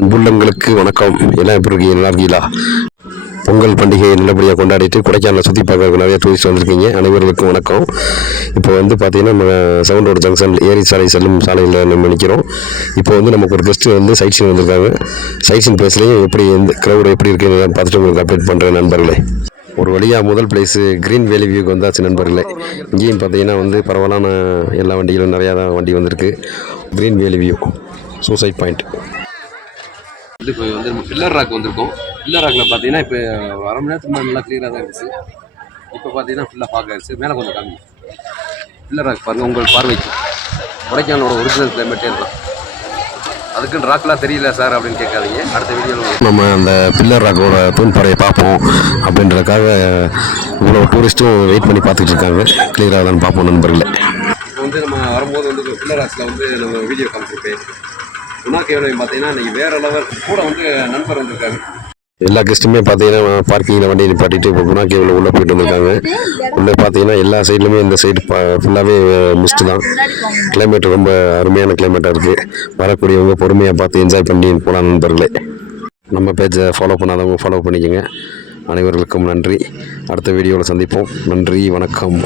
அன்புள்ளங்களுக்கு வணக்கம். எல்லாம் எப்படி இருக்கீங்க? நல்லா இருக்கீங்களா? பொங்கல் பண்டிகையை நல்லபடியாக கொண்டாடிட்டு கொடைக்கானலை சுற்றி பார்க்க நிறைய டூரிஸ்ட் வந்திருக்கீங்க. அனைவர்களுக்கும் வணக்கம். இப்போ வந்து பார்த்தீங்கன்னா நம்ம செவன் ரோடு ஜங்ஷன் ஏரி சாலை செல்லும் சாலையில் நம்ம நிற்கிறோம். இப்போ வந்து நமக்கு ஒரு கெஸ்ட்டு வந்து சைட் சீன் வந்திருக்காங்க. சைட் சீன் பிளேஸ்லேயும் எப்படி எந்த க்ரௌடு எப்படி இருக்குன்னு பார்த்துட்டு உங்களுக்கு அப்டேட் பண்ணுறேன் நண்பர்களே. ஒரு வழியாக முதல் பிளேஸு க்ரீன் வேலி வியூக்கு வந்தாச்சு நண்பர்களே. இங்கேயும் பார்த்தீங்கன்னா வந்து பரவலான எல்லா வண்டிகளும் நிறையா தான் வண்டி வந்திருக்கு. க்ரீன் வேலி வியூ சூசைட் பாயிண்ட் வந்து இப்போ வந்து நம்ம பில்லர் ராக் வந்திருக்கோம். பில்லர் ராக்கில் பார்த்தீங்கன்னா இப்போ அரை மணி நேரத்துக்கு நல்லா க்ளியராக தான் இருந்துச்சு. இப்போ பார்த்தீங்கன்னா ஃபுல்லாக ஃபாக் ஆகிடுச்சு. மேலே கொஞ்சம் கம்மி. பில்லர் ராக் பாருங்கள், உங்கள் பார்வைக்கு கொடைக்கானலோட ஒரிஜினல் கிளைமேட்டே இருக்கலாம். அதுக்குன்னு ராக்லாம் தெரியல சார் அப்படின்னு கேட்காதீங்க. அடுத்த வீடியோவில் நம்ம அந்த பில்லர் ராக்கோட தூண்பாறையை பார்ப்போம் அப்படின்றதுக்காக இவ்வளோ டூரிஸ்ட்டும் வெயிட் பண்ணி பார்த்துட்டு இருக்காங்க. கிளியராக தான் பார்ப்போம் நண்பர்களே. இப்போ வந்து நம்ம வரும்போது வந்து பில்லர் ராக்ஸில் வந்து நம்ம வீடியோ காமிச்சிருப்பேன். குணா கேவ்லையும் பார்த்தீங்கன்னா இன்றைக்கி வேறு லெவல் கூட வந்து நண்பர் வந்திருக்காங்க. எல்லா கெஸ்ட்டுமே பார்த்தீங்கன்னா பார்க்கிங்கில் வண்டியை நிப்பாட்டிட்டு இப்போ குணா கேவில் உள்ளே போயிட்டு வந்திருக்காங்க. உள்ளே பார்த்தீங்கன்னா எல்லா சைட்லையுமே இந்த சைடு ஃபுல்லாகவே மிஸ்ட்டு தான். கிளைமேட் ரொம்ப அருமையான கிளைமேட்டாக இருக்குது. வரக்கூடியவங்க பொறுமையாக பார்த்து என்ஜாய் பண்ணி போகலாம் நண்பர்களே. நம்ம பேஜை ஃபாலோ பண்ணாதவங்க ஃபாலோ பண்ணிக்கோங்க. அனைவர்களுக்கும் நன்றி. அடுத்த வீடியோவில் சந்திப்போம். நன்றி, வணக்கம்.